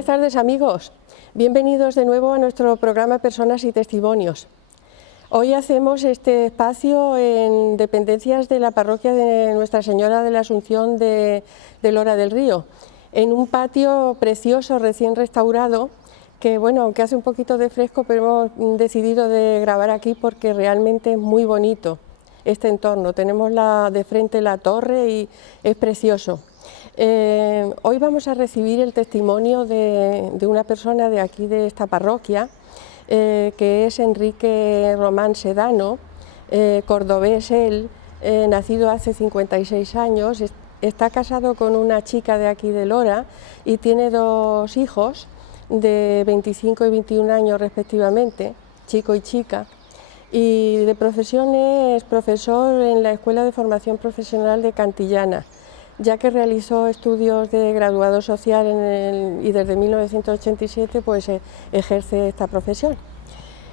Buenas tardes, amigos. Bienvenidos de nuevo a nuestro programa Personas y Testimonios. Hoy hacemos este espacio en dependencias de la parroquia de Nuestra Señora de la Asunción de Lora del Río, en un patio precioso recién restaurado, que bueno, aunque hace un poquito de fresco, pero hemos decidido de grabar aquí porque realmente es muy bonito este entorno. Tenemos de frente la torre y es precioso. Hoy vamos a recibir el testimonio de una persona de aquí, de esta parroquia, que es Enrique Román Sedano, cordobés él, nacido hace 56 años, está casado con una chica de aquí de Lora y tiene dos hijos de 25 y 21 años respectivamente, chico y chica, y de profesión es profesor en la Escuela de Formación Profesional de Cantillana, ya que realizó estudios de graduado social y desde 1987 pues ejerce esta profesión.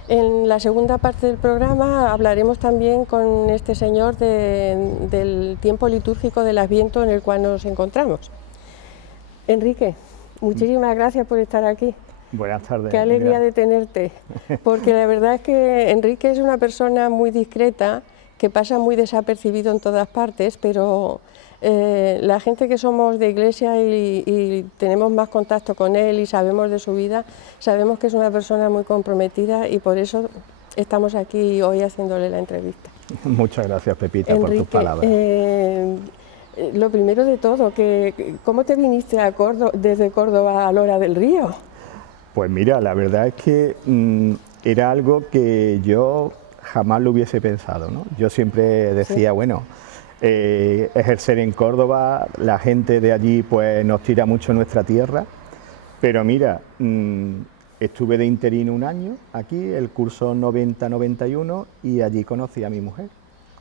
En la segunda parte del programa hablaremos también con este señor del tiempo litúrgico del Adviento en el cual nos encontramos. Enrique, muchísimas gracias por estar aquí. Buenas tardes. Qué alegría de tenerte, porque la verdad es que Enrique es una persona muy discreta, que pasa muy desapercibido en todas partes, pero la gente que somos de iglesia y tenemos más contacto con él y sabemos de su vida, sabemos que es una persona muy comprometida y por eso estamos aquí hoy haciéndole la entrevista. Muchas gracias, Pepita, Enrique, por tus palabras. Lo primero de todo, ¿cómo te viniste desde Córdoba a Lora del Río? Pues mira, la verdad es que era algo que yo jamás lo hubiese pensado, ¿no? Yo siempre decía, bueno, ejercer en Córdoba, la gente de allí pues nos tira mucho nuestra tierra, pero mira, estuve de interino un año aquí, el curso 90-91, y allí conocí a mi mujer,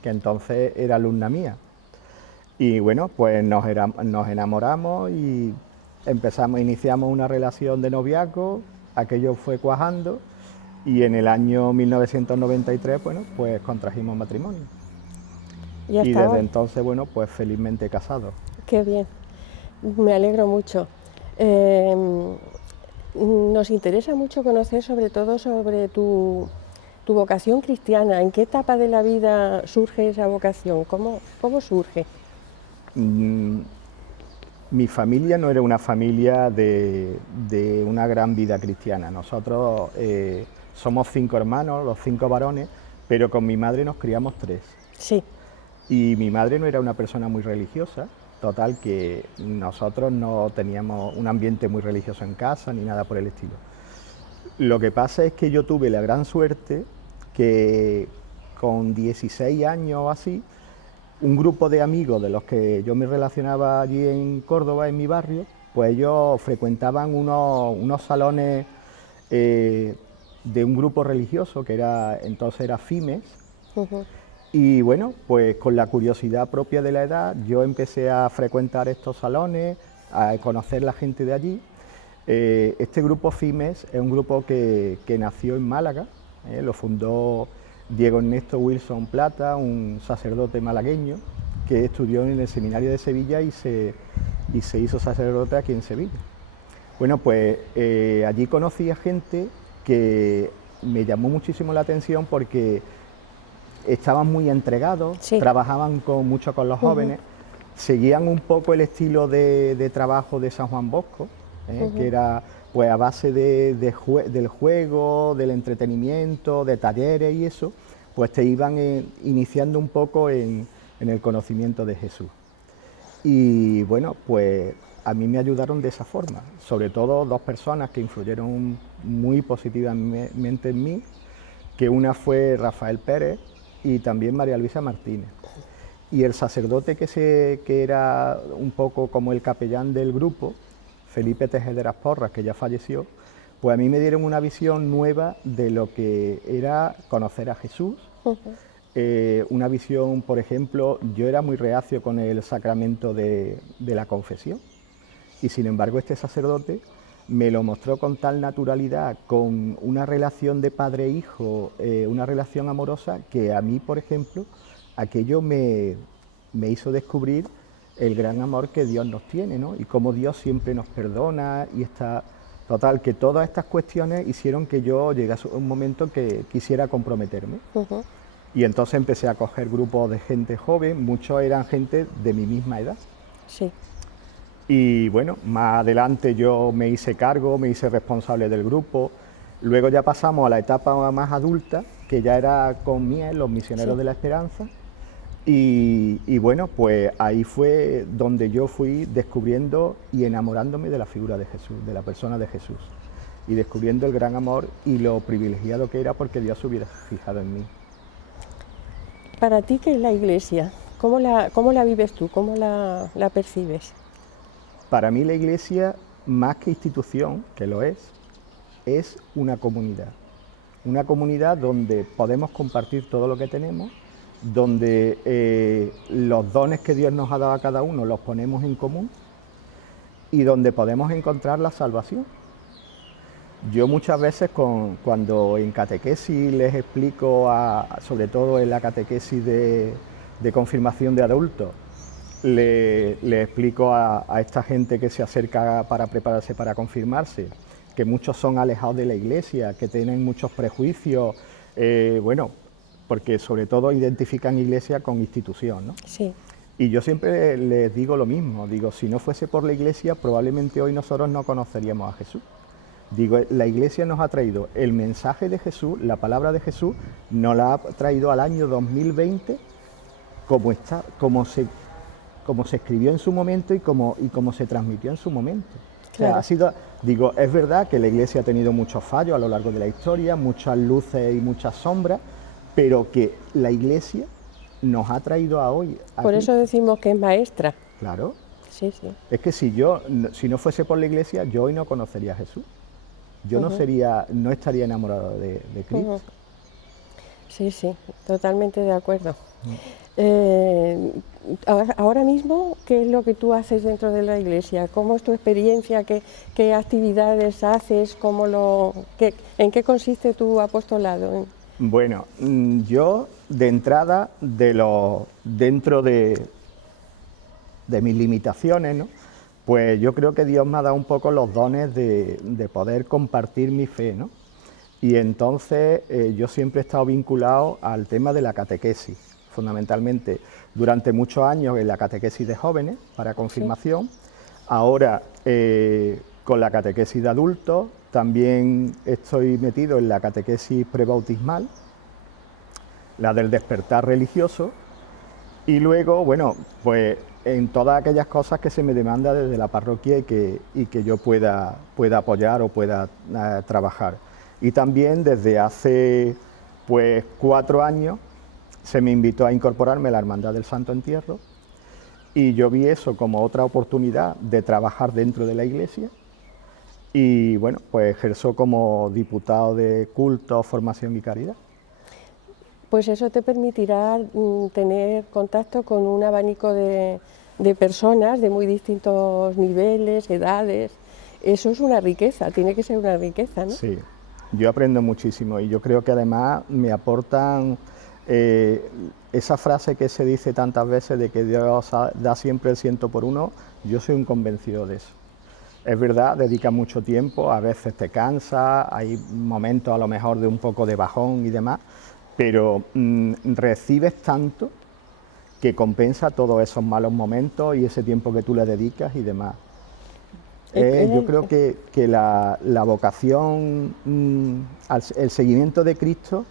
que entonces era alumna mía. Y bueno, pues nos enamoramos y iniciamos una relación de noviazgo, aquello fue cuajando y en el año 1993, bueno, pues contrajimos matrimonio. Y desde entonces, bueno, pues felizmente casados. Qué bien, me alegro mucho. Nos interesa mucho conocer sobre todo sobre tu vocación cristiana. ¿En qué etapa de la vida surge esa vocación? ¿Cómo surge? Mi familia no era una familia de una gran vida cristiana. Nosotros somos 5 hermanos, los 5 varones, pero con mi madre nos criamos 3. Sí. Y mi madre no era una persona muy religiosa, total que nosotros no teníamos un ambiente muy religioso en casa ni nada por el estilo. Lo que pasa es que yo tuve la gran suerte que con 16 años o así, un grupo de amigos de los que yo me relacionaba allí en Córdoba, en mi barrio, pues ellos frecuentaban unos salones de un grupo religioso que entonces era FIMES. Y bueno, pues con la curiosidad propia de la edad, yo empecé a frecuentar estos salones, a conocer la gente de allí. Este grupo FIMES es un grupo que nació en Málaga, lo fundó Diego Ernesto Wilson Plata, un sacerdote malagueño que estudió en el seminario de Sevilla y se hizo sacerdote aquí en Sevilla. Bueno, pues allí conocí a gente que me llamó muchísimo la atención porque estaban muy entregados, sí, trabajaban mucho con los jóvenes, seguían un poco el estilo de trabajo de San Juan Bosco, que era pues a base del juego, del entretenimiento, de talleres y eso, pues te iban iniciando un poco en el conocimiento de Jesús. Y bueno, pues a mí me ayudaron de esa forma, sobre todo 2 personas que influyeron muy positivamente en mí, que una fue Rafael Pérez y también María Luisa Martínez. Y el sacerdote que era un poco como el capellán del grupo, Felipe Tejederas Porras, que ya falleció, pues a mí me dieron una visión nueva de lo que era conocer a Jesús. Una visión, por ejemplo, yo era muy reacio con el sacramento de la confesión y sin embargo este sacerdote me lo mostró con tal naturalidad, con una relación de padre-hijo, una relación amorosa, que a mí, por ejemplo, aquello me hizo descubrir el gran amor que Dios nos tiene, ¿no? Y cómo Dios siempre nos perdona y está Total, que todas estas cuestiones hicieron que yo llegase a un momento que quisiera comprometerme. Y entonces empecé a coger grupos de gente joven, muchos eran gente de mi misma edad. Sí. Y bueno, más adelante yo me hice cargo, me hice responsable del grupo. Luego ya pasamos a la etapa más adulta, que ya era con Miel, los Misioneros de la Esperanza. Y bueno, pues ahí fue donde yo fui descubriendo y enamorándome de la figura de Jesús, de la persona de Jesús. Y descubriendo el gran amor y lo privilegiado que era porque Dios se hubiera fijado en mí. Para ti, ¿qué es la Iglesia? ¿Cómo la vives tú? ¿Cómo la percibes? Para mí la Iglesia, más que institución, que lo es una comunidad donde podemos compartir todo lo que tenemos, donde los dones que Dios nos ha dado a cada uno los ponemos en común y donde podemos encontrar la salvación. Yo muchas veces cuando en catequesis les explico, sobre todo en la catequesis de confirmación de adultos, le explico a esta gente que se acerca para prepararse para confirmarse, que muchos son alejados de la Iglesia, que tienen muchos prejuicios, bueno, porque sobre todo identifican Iglesia con institución, ¿no? Sí. Y yo siempre les digo lo mismo, digo, si no fuese por la Iglesia, probablemente hoy nosotros no conoceríamos a Jesús. Digo, la Iglesia nos ha traído el mensaje de Jesús, la palabra de Jesús, nos la ha traído al año 2020 como se escribió en su momento y como se transmitió en su momento. Claro. O sea, digo, es verdad que la Iglesia ha tenido muchos fallos a lo largo de la historia, muchas luces y muchas sombras, pero que la Iglesia nos ha traído a hoy. Por eso decimos que es maestra. Claro. Sí, sí. Es que si no fuese por la Iglesia, yo hoy no conocería a Jesús. Yo no estaría enamorado de Cristo. Sí, sí, totalmente de acuerdo. Ahora mismo, ¿qué es lo que tú haces dentro de la Iglesia? ¿Cómo es tu experiencia? ¿Qué actividades haces? ¿En qué consiste tu apostolado? Bueno, yo de entrada, dentro de mis limitaciones, ¿no? Pues yo creo que Dios me ha dado un poco los dones de poder compartir mi fe, ¿no? Y entonces yo siempre he estado vinculado al tema de la catequesis, fundamentalmente durante muchos años en la catequesis de jóvenes para confirmación, sí. Ahora con la catequesis de adultos, también estoy metido en la catequesis prebautismal, la del despertar religioso, y luego, bueno, pues en todas aquellas cosas que se me demanda desde la parroquia y que yo pueda apoyar o pueda trabajar. Y también desde hace pues 4 años se me invitó a incorporarme a la Hermandad del Santo Entierro y yo vi eso como otra oportunidad de trabajar dentro de la Iglesia y bueno, pues ejerzo como diputado de culto, formación y caridad. Pues eso te permitirá tener contacto con un abanico de personas de muy distintos niveles, edades. Eso es una riqueza, tiene que ser una riqueza, ¿no? Sí, yo aprendo muchísimo y yo creo que además me aportan esa frase que se dice tantas veces de que Dios da siempre el 100 por 1, yo soy un convencido de eso. Es verdad, dedica mucho tiempo, a veces te cansa, hay momentos a lo mejor de un poco de bajón y demás, pero recibes tanto que compensa todos esos malos momentos y ese tiempo que tú le dedicas y demás. Yo creo que la vocación, el seguimiento de Cristo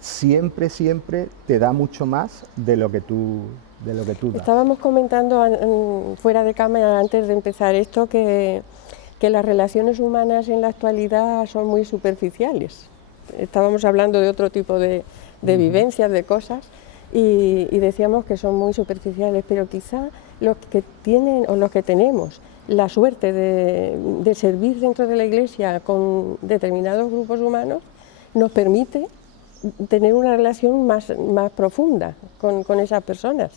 siempre te da mucho más de lo que tú das. Estábamos comentando fuera de cámara antes de empezar esto que las relaciones humanas en la actualidad son muy superficiales. Estábamos hablando de otro tipo de vivencias, de cosas, y decíamos que son muy superficiales, pero quizá los que tienen o los que tenemos la suerte de servir dentro de la Iglesia con determinados grupos humanos nos permite tener una relación más profunda con esas personas.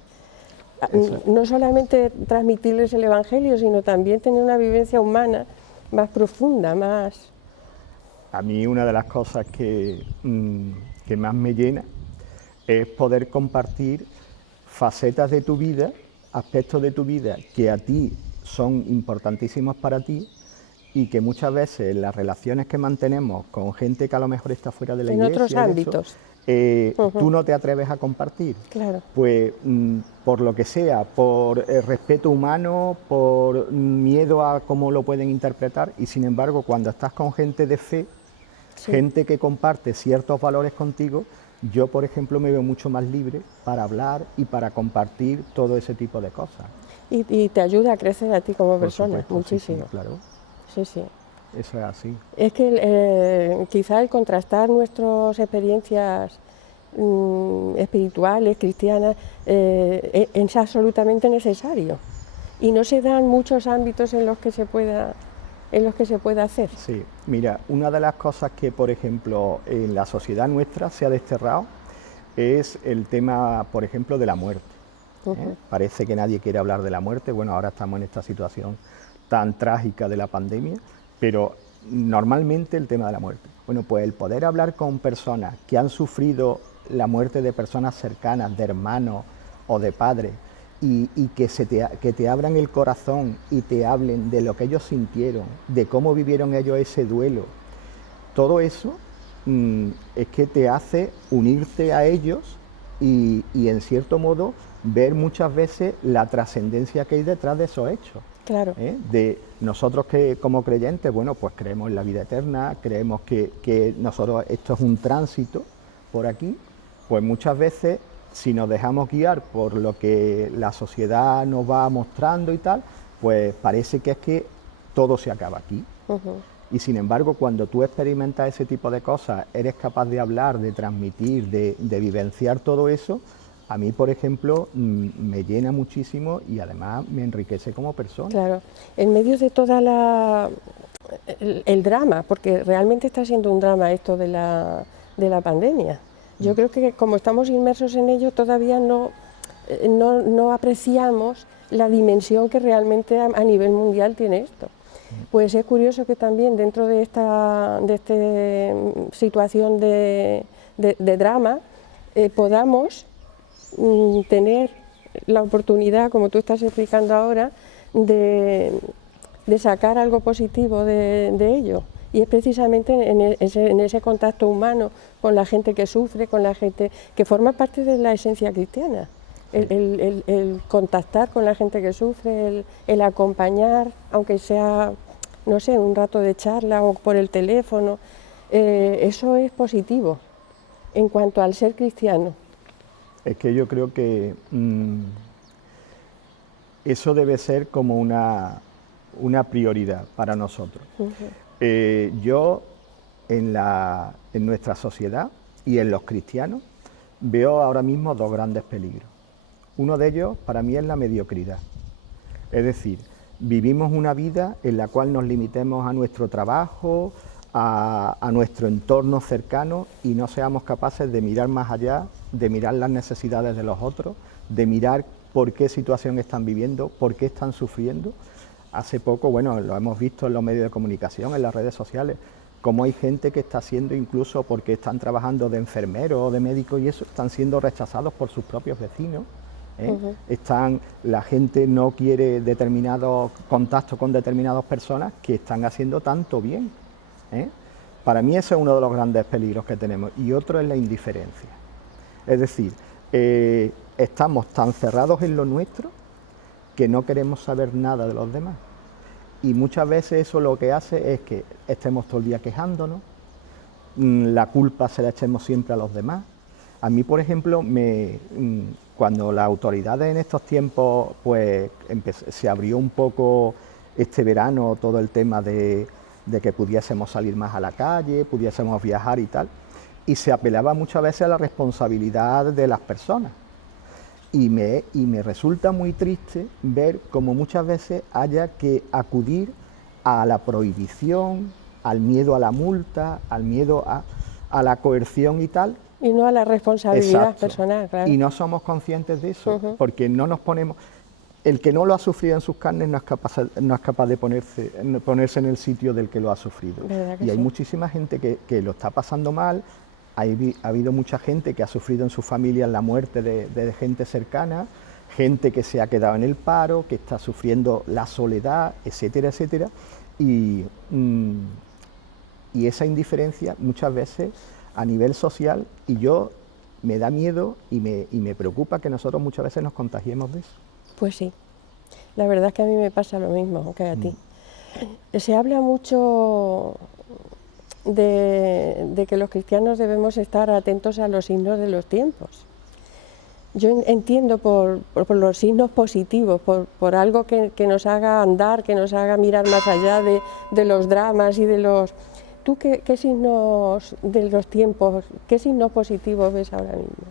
No solamente transmitirles el Evangelio, sino también tener una vivencia humana más profunda, más... A mí una de las cosas que más me llena es poder compartir facetas de tu vida, aspectos de tu vida que a ti son importantísimos para ti y que muchas veces las relaciones que mantenemos con gente que a lo mejor está fuera de la iglesia, en otros ámbitos, tú no te atreves a compartir. claro. Pues por lo que sea, por respeto humano, por miedo a cómo lo pueden interpretar, y sin embargo cuando estás con gente de fe, Sí. gente que comparte ciertos valores contigo, yo por ejemplo me veo mucho más libre para hablar y para compartir todo ese tipo de cosas. Y te ayuda a crecer a ti como Por persona, supuesto, muchísimo. Sí, sí, claro, Sí, sí. eso es así. Es que quizá el contrastar nuestras experiencias espirituales, cristianas, es absolutamente necesario. Y no se dan muchos ámbitos en los que se pueda hacer. Sí, mira, una de las cosas que, por ejemplo, en la sociedad nuestra se ha desterrado es el tema, por ejemplo, de la muerte. Parece que nadie quiere hablar de la muerte. Bueno, ahora estamos en esta situación tan trágica de la pandemia, pero normalmente el tema de la muerte. Bueno, pues el poder hablar con personas que han sufrido la muerte de personas cercanas, de hermanos o de padres, y que te abran el corazón y te hablen de lo que ellos sintieron, de cómo vivieron ellos ese duelo, todo eso es que te hace unirte a ellos y en cierto modo ver muchas veces la trascendencia que hay detrás de esos hechos. Claro. De nosotros que como creyentes, bueno, pues creemos en la vida eterna, creemos que nosotros esto es un tránsito por aquí, pues muchas veces si nos dejamos guiar por lo que la sociedad nos va mostrando y tal, pues parece que es que todo se acaba aquí. Y sin embargo, cuando tú experimentas ese tipo de cosas, eres capaz de hablar, de transmitir, de vivenciar todo eso, a mí, por ejemplo, me llena muchísimo y además me enriquece como persona. Claro, en medio de toda el drama, porque realmente está siendo un drama esto de la pandemia. Yo creo que como estamos inmersos en ello todavía no apreciamos la dimensión que realmente a nivel mundial tiene esto. Pues es curioso que también dentro de esta situación de drama podamos tener la oportunidad, como tú estás explicando ahora, de sacar algo positivo de ello. Y es precisamente en ese contacto humano con la gente que sufre, con la gente que forma parte de la esencia cristiana. El contactar con la gente que sufre, el acompañar, aunque sea, no sé, un rato de charla o por el teléfono, eso es positivo en cuanto al ser cristiano. Es que yo creo que eso debe ser como una prioridad para nosotros. Yo en nuestra sociedad y en los cristianos veo ahora mismo dos grandes peligros. Uno de ellos para mí es la mediocridad. Es decir, vivimos una vida en la cual nos limitemos a nuestro trabajo, a nuestro entorno cercano y no seamos capaces de mirar más allá, de mirar las necesidades de los otros, de mirar por qué situación están viviendo, por qué están sufriendo. Hace poco, bueno, lo hemos visto en los medios de comunicación, en las redes sociales, cómo hay gente que está siendo, incluso porque están trabajando de enfermeros o de médicos y eso, están siendo rechazados por sus propios vecinos. La gente no quiere determinados contactos con determinadas personas que están haciendo tanto bien. Para mí ese es uno de los grandes peligros que tenemos y otro es la indiferencia. Es decir, estamos tan cerrados en lo nuestro que no queremos saber nada de los demás. Y muchas veces eso lo que hace es que estemos todo el día quejándonos, la culpa se la echemos siempre a los demás. A mí, por ejemplo, cuando las autoridades en estos tiempos, pues se abrió un poco este verano todo el tema de que pudiésemos salir más a la calle, pudiésemos viajar y tal, y se apelaba muchas veces a la responsabilidad de las personas. Y me resulta muy triste ver cómo muchas veces haya que acudir a la prohibición, al miedo a la multa, al miedo a la coerción y tal. Y no a la responsabilidad Exacto. personal, claro. Y no somos conscientes de eso, porque no nos ponemos... El que no lo ha sufrido en sus carnes no es capaz de ponerse en el sitio del que lo ha sufrido. Y hay muchísima gente que lo está pasando mal. Ha habido mucha gente que ha sufrido en su familia la muerte de gente cercana, gente que se ha quedado en el paro, que está sufriendo la soledad, etcétera, etcétera. Y, y esa indiferencia muchas veces a nivel social, y yo me da miedo y me preocupa que nosotros muchas veces nos contagiemos de eso. Pues sí, la verdad es que a mí me pasa lo mismo que a ti. Se habla mucho de que los cristianos debemos estar atentos a los signos de los tiempos. Yo entiendo por los signos positivos, por algo que nos haga andar, que nos haga mirar más allá de los dramas y de los... ¿Tú qué signos de los tiempos, qué signos positivos ves ahora mismo?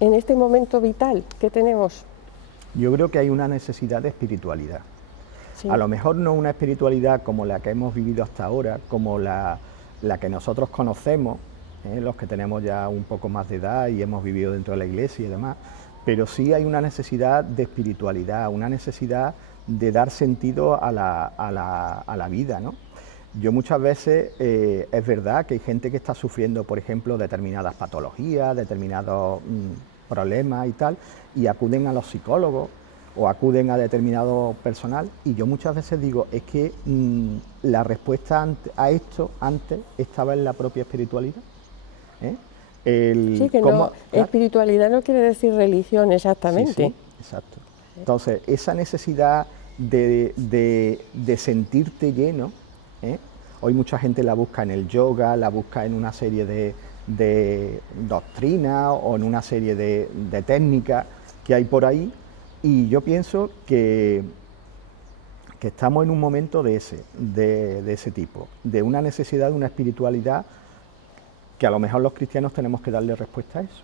En este momento vital que tenemos. Yo creo que hay una necesidad de espiritualidad. Sí. A lo mejor no una espiritualidad como la que hemos vivido hasta ahora, como la que nosotros conocemos, los que tenemos ya un poco más de edad y hemos vivido dentro de la iglesia y demás, pero sí hay una necesidad de espiritualidad, una necesidad de dar sentido a la vida, ¿no? Yo muchas veces, es verdad que hay gente que está sufriendo, por ejemplo, determinadas patologías, determinados problemas y tal, y acuden a los psicólogos o acuden a determinado personal, y yo muchas veces digo, es que la respuesta a esto antes estaba en la propia espiritualidad. Sí, que no, espiritualidad no quiere decir religión exactamente. Sí, exacto. Entonces, esa necesidad de sentirte lleno, hoy mucha gente la busca en el yoga, la busca en una serie de doctrinas o en una serie de técnicas que hay por ahí, y yo pienso que estamos en un momento de ese tipo, de una necesidad de una espiritualidad que a lo mejor los cristianos tenemos que darle respuesta a eso,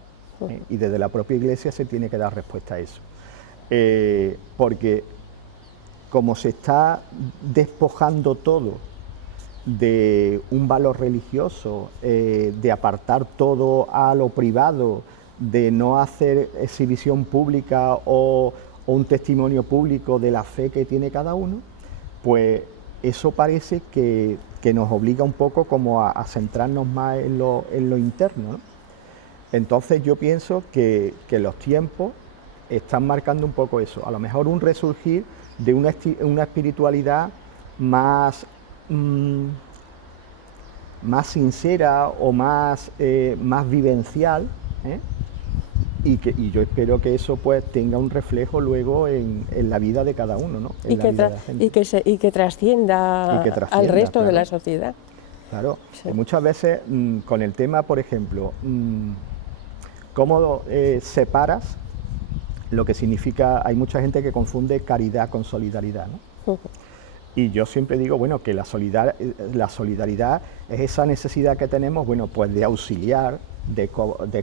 y desde la propia Iglesia se tiene que dar respuesta a eso, porque como se está despojando todo de un valor religioso, de apartar todo a lo privado, de no hacer exhibición pública o un testimonio público de la fe que tiene cada uno, pues eso parece que nos obliga un poco como a centrarnos más en lo interno, ¿no? Entonces yo pienso que los tiempos están marcando un poco eso, a lo mejor un resurgir de una espiritualidad más sincera o más vivencial, y yo espero que eso pues tenga un reflejo luego en la vida de cada uno, ¿no? Y que trascienda al resto, claro, de la sociedad. Claro, sí. Muchas veces con el tema, por ejemplo, cómo separas lo que significa, hay mucha gente que confunde caridad con solidaridad, ¿no? Y yo siempre digo, bueno, que la solidaridad es esa necesidad que tenemos, bueno, pues de auxiliar, de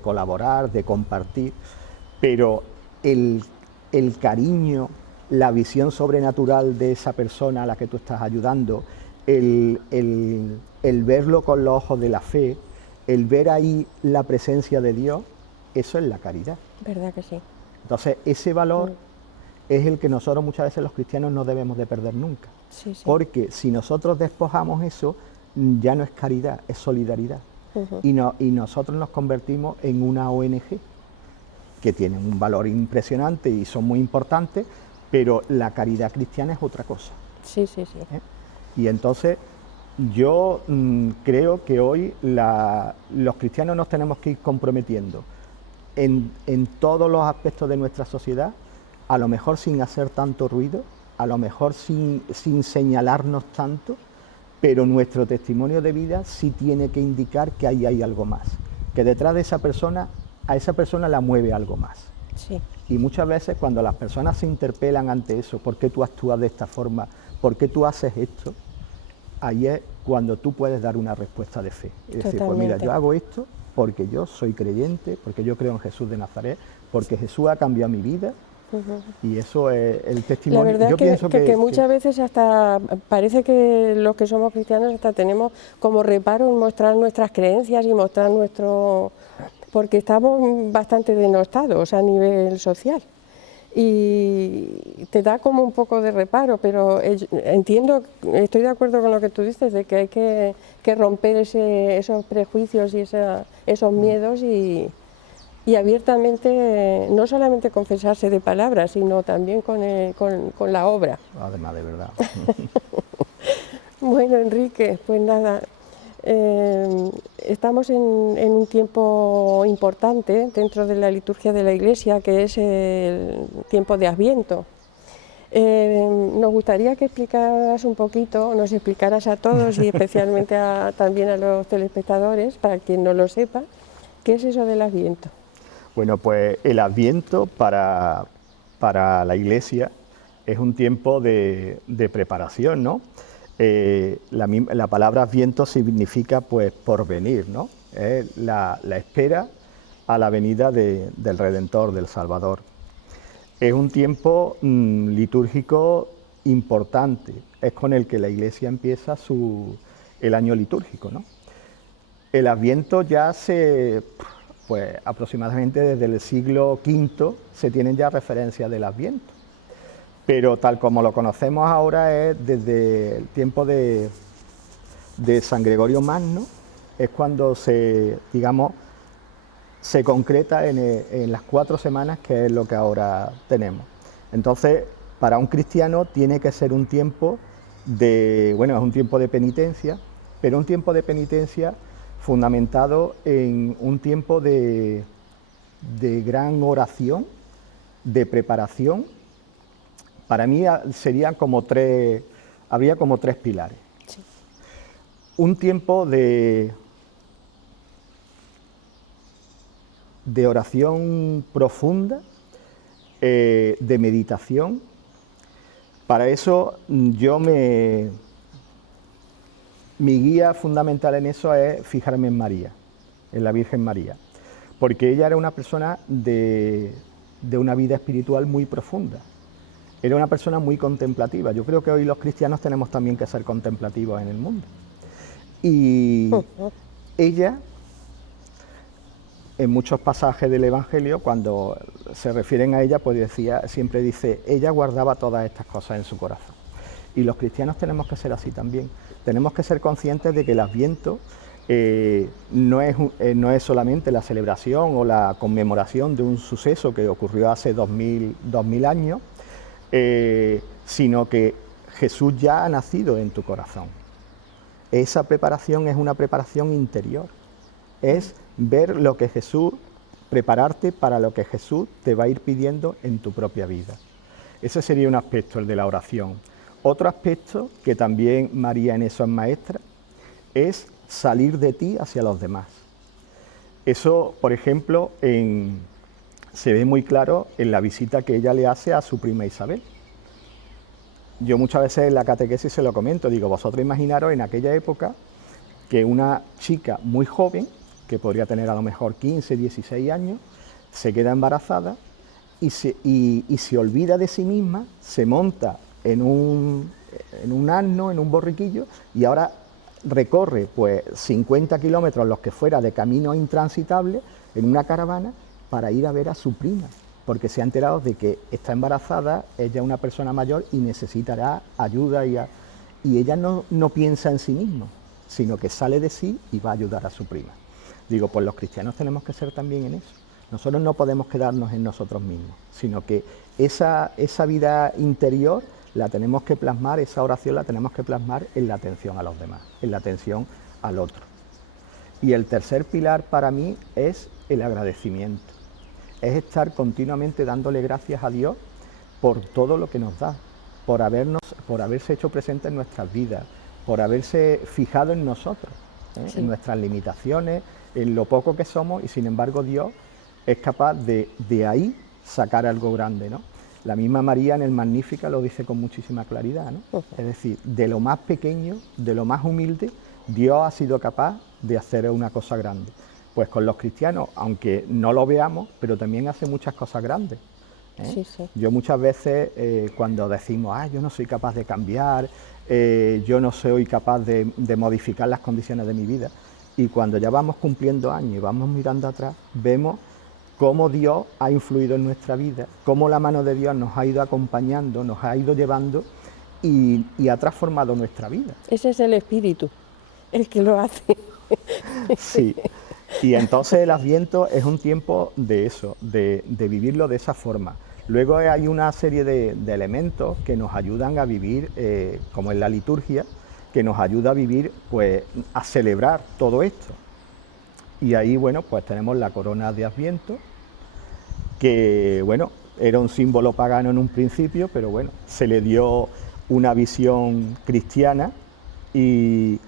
colaborar, de compartir, pero el cariño, la visión sobrenatural de esa persona a la que tú estás ayudando, el verlo con los ojos de la fe, el ver ahí la presencia de Dios, eso es la caridad. ¿Verdad que sí? Entonces, ese valor es el que nosotros muchas veces los cristianos no debemos de perder nunca. Sí, sí. Porque si nosotros despojamos eso, ya no es caridad, es solidaridad. Y nosotros nos convertimos en una ONG, que tienen un valor impresionante y son muy importantes, pero la caridad cristiana es otra cosa. Sí, sí, sí. Y entonces yo creo que hoy los cristianos nos tenemos que ir comprometiendo en todos los aspectos de nuestra sociedad, a lo mejor sin hacer tanto ruido, a lo mejor sin señalarnos tanto, pero nuestro testimonio de vida sí tiene que indicar que ahí hay algo más, que detrás de esa persona, a esa persona la mueve algo más. Sí. Y muchas veces cuando las personas se interpelan ante eso, ¿por qué tú actúas de esta forma? ¿Por qué tú haces esto? Ahí es cuando tú puedes dar una respuesta de fe. Es decir, pues mira, yo hago esto porque yo soy creyente, porque yo creo en Jesús de Nazaret, porque Jesús ha cambiado mi vida. Y eso es el testimonio. La verdad yo pienso que muchas veces hasta parece que los que somos cristianos hasta tenemos como reparo en mostrar nuestras creencias y mostrar porque estamos bastante denostados a nivel social. Y te da como un poco de reparo, pero entiendo, estoy de acuerdo con lo que tú dices, de que hay que romper esos prejuicios y esos miedos y y abiertamente, no solamente confesarse de palabras, sino también con la obra. Además, de verdad. Bueno, Enrique, pues nada, estamos en un tiempo importante dentro de la liturgia de la Iglesia, que es el tiempo de Adviento. Nos gustaría que explicaras un poquito, nos explicaras a todos y especialmente también a los telespectadores, para quien no lo sepa, ¿qué es eso del Adviento? Bueno, pues el Adviento para la Iglesia es un tiempo de preparación, ¿no? La palabra Adviento significa pues porvenir, ¿no? Es la espera a la venida del Redentor, del Salvador. Es un tiempo litúrgico importante, es con el que la Iglesia empieza el año litúrgico, ¿no? El Adviento ya pues aproximadamente desde el siglo V se tienen ya referencias del Adviento, pero tal como lo conocemos ahora es desde el tiempo de San Gregorio Magno, es cuando se concreta en las 4 semanas, que es lo que ahora tenemos. Entonces, para un cristiano tiene que ser un tiempo es un tiempo de penitencia, pero un tiempo de penitencia fundamentado en un tiempo de gran oración, de preparación. Para mí habría como 3 pilares. Sí. Un tiempo de oración profunda, de meditación. Para eso mi guía fundamental en eso es fijarme en María, en la Virgen María, porque ella era una persona de una vida espiritual muy profunda, era una persona muy contemplativa. Yo creo que hoy los cristianos tenemos también que ser contemplativos en el mundo. Y ella, en muchos pasajes del Evangelio, cuando se refieren a ella, pues siempre dice, ella guardaba todas estas cosas en su corazón. Y los cristianos tenemos que ser así también. Tenemos que ser conscientes de que el Adviento no es solamente la celebración o la conmemoración de un suceso que ocurrió hace 2000 años, sino que Jesús ya ha nacido en tu corazón. Esa preparación es una preparación interior. Es ver lo que Jesús, prepararte para lo que Jesús te va a ir pidiendo en tu propia vida. Ese sería un aspecto, el de la oración. Otro aspecto, que también María en eso es maestra, es salir de ti hacia los demás. Eso, por ejemplo, se ve muy claro en la visita que ella le hace a su prima Isabel. Yo muchas veces en la catequesis se lo comento, digo, vosotros imaginaros en aquella época que una chica muy joven, que podría tener a lo mejor 15, 16 años, se queda embarazada y se olvida de sí misma, se monta en un asno, en un borriquillo, y ahora recorre pues 50 kilómetros, los que fuera, de camino intransitable, en una caravana, para ir a ver a su prima, porque se ha enterado de que está embarazada, ella es una persona mayor y necesitará ayuda, y ella no piensa en sí misma, sino que sale de sí y va a ayudar a su prima. Digo, pues los cristianos tenemos que ser también en eso. Nosotros no podemos quedarnos en nosotros mismos, sino que esa vida interior la tenemos que plasmar, esa oración la tenemos que plasmar en la atención a los demás, en la atención al otro. Y el tercer pilar para mí es el agradecimiento. Es estar continuamente dándole gracias a Dios por todo lo que nos da, por haberse hecho presente en nuestras vidas, por haberse fijado en nosotros, sí, en nuestras limitaciones, en lo poco que somos, y sin embargo Dios es capaz de ahí sacar algo grande, ¿no? La misma María en el Magnífica lo dice con muchísima claridad, ¿no? Es decir, de lo más pequeño, de lo más humilde, Dios ha sido capaz de hacer una cosa grande. Pues con los cristianos, aunque no lo veamos, pero también hace muchas cosas grandes. Sí, sí. Yo muchas veces cuando decimos, yo no soy capaz de cambiar, yo no soy capaz de modificar las condiciones de mi vida, y cuando ya vamos cumpliendo años y vamos mirando atrás, vemos cómo Dios ha influido en nuestra vida, cómo la mano de Dios nos ha ido acompañando, nos ha ido llevando y ha transformado nuestra vida. Ese es el Espíritu, el que lo hace. Sí, Y entonces el Adviento es un tiempo de eso, de vivirlo de esa forma. Luego hay una serie de elementos que nos ayudan a vivir, como es la liturgia, que nos ayuda a vivir, pues, a celebrar todo esto. Y ahí, bueno, pues tenemos la corona de Adviento, que, bueno, era un símbolo pagano en un principio, pero bueno, se le dio una visión cristiana y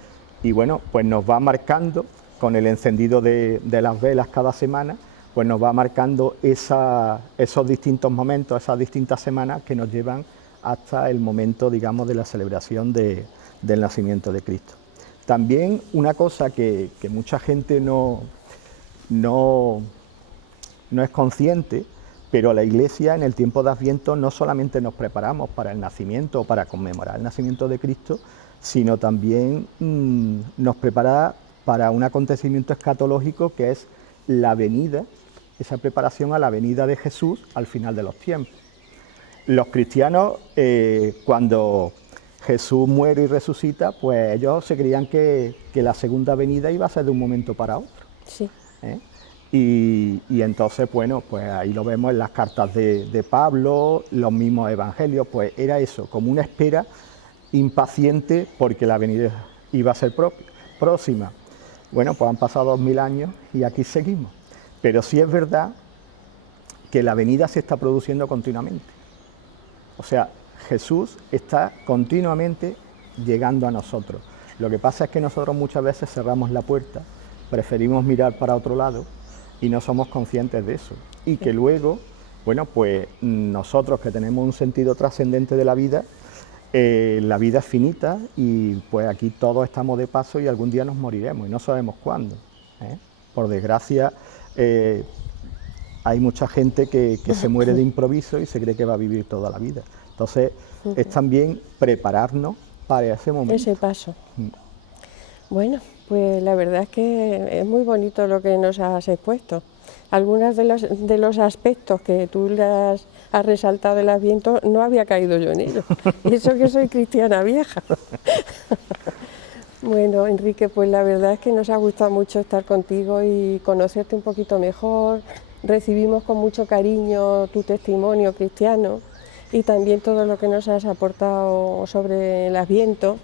bueno, pues nos va marcando, con el encendido de las velas cada semana, pues nos va marcando esos distintos momentos, esas distintas semanas que nos llevan hasta el momento, digamos, de la celebración del nacimiento de Cristo. También una cosa que mucha gente no es consciente, pero la Iglesia en el tiempo de Adviento no solamente nos preparamos para el nacimiento o para conmemorar el nacimiento de Cristo, sino también nos prepara para un acontecimiento escatológico que es la venida, esa preparación a la venida de Jesús al final de los tiempos. Los cristianos, cuando Jesús muere y resucita, pues ellos se creían que la segunda venida iba a ser de un momento para otro. Sí. Y entonces, bueno, pues ahí lo vemos en las cartas de Pablo, los mismos evangelios, pues era eso, como una espera impaciente porque la venida iba a ser próxima. Bueno, pues han pasado 2000 años y aquí seguimos. Pero sí es verdad que la venida se está produciendo continuamente. O sea, Jesús está continuamente llegando a nosotros. Lo que pasa es que nosotros muchas veces cerramos la puerta, preferimos mirar para otro lado y no somos conscientes de eso. Y que luego, bueno, pues nosotros que tenemos un sentido trascendente de la vida es finita y pues aquí todos estamos de paso y algún día nos moriremos y no sabemos cuándo. Por desgracia, hay mucha gente que se muere de improviso y se cree que va a vivir toda la vida. Entonces, es también prepararnos para ese momento. Ese paso. Bueno, pues la verdad es que es muy bonito lo que nos has expuesto. Algunos de los aspectos que tú le has resaltado del Adviento no había caído yo en ellos. Y eso que soy cristiana vieja. Bueno, Enrique, pues la verdad es que nos ha gustado mucho estar contigo y conocerte un poquito mejor. Recibimos con mucho cariño tu testimonio cristiano y también todo lo que nos has aportado sobre el Adviento.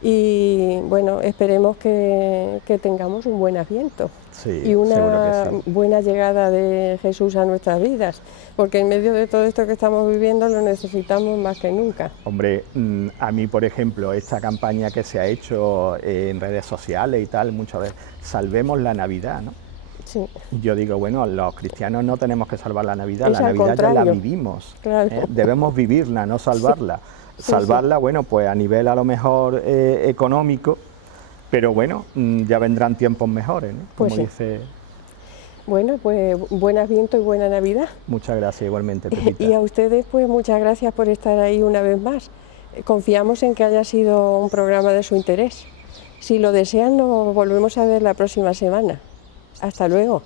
Y bueno, esperemos que tengamos un buen Adviento y una buena llegada de Jesús a nuestras vidas, porque en medio de todo esto que estamos viviendo lo necesitamos más que nunca. Hombre, a mí, por ejemplo, esta campaña que se ha hecho en redes sociales y tal, muchas veces, salvemos la Navidad, ¿no? Sí. Yo digo, bueno, los cristianos no tenemos que salvar la Navidad, la Navidad ya la vivimos, claro. Debemos vivirla, no salvarla. Sí. Salvarla, bueno, pues a nivel a lo mejor económico, pero bueno, ya vendrán tiempos mejores, ¿no? Como dice. Bueno, pues buen Adviento y buena Navidad. Muchas gracias igualmente, Pepita. Y a ustedes, pues muchas gracias por estar ahí una vez más. Confiamos en que haya sido un programa de su interés. Si lo desean, nos volvemos a ver la próxima semana. Hasta luego.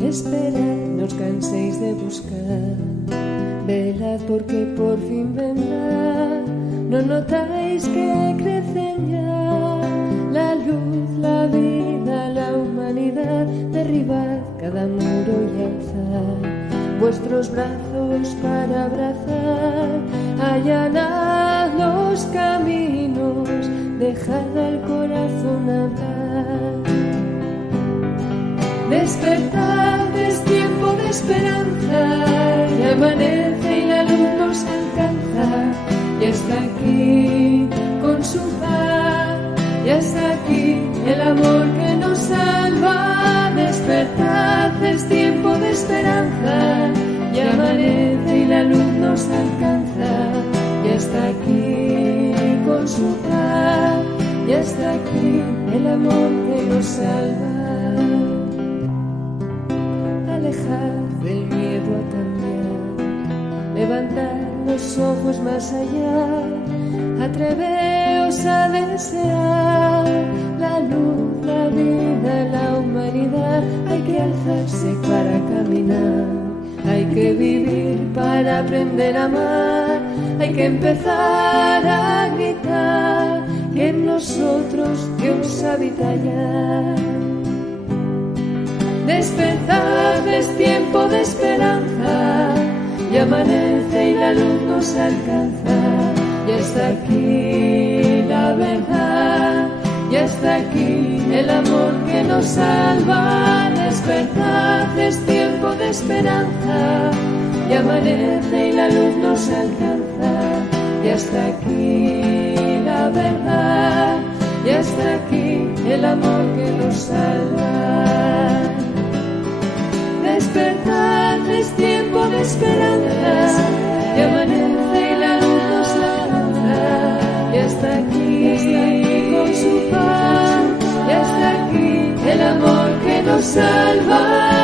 Esperad, no os canséis de buscar, velad porque por fin vendrá. ¿No notáis que crecen ya la luz, la vida, la humanidad? Derribad cada muro y alzad vuestros brazos para abrazar. Allanad los caminos, dejad al corazón hablar. Despertad, es tiempo de esperanza, y amanece y la luz nos alcanza. Ya está aquí con su paz, ya está aquí el amor que nos salva. Despertad, es tiempo de esperanza, y amanece y la luz nos alcanza. Ya está aquí con su paz, ya está aquí el amor que nos salva. Alejad del miedo a cambiar, levantad los ojos más allá, atreveos nos ha deseado la luz, la vida, la humanidad. Hay que alzarse para caminar, hay que vivir para aprender a amar, hay que empezar a gritar que en nosotros Dios habita ya. Despertad, es tiempo de esperanza, y amanece y la luz nos alcanza. Ya está aquí la verdad, ya está aquí el amor que nos salva. Despertad, es tiempo de esperanza, y amanece y la luz nos alcanza. Ya está aquí la verdad, ya está aquí el amor que nos salva. Despertad, es tiempo de esperanza, y amanece y la luz nos alcanza. Ya está aquí con su paz, ya está aquí el amor que nos salva.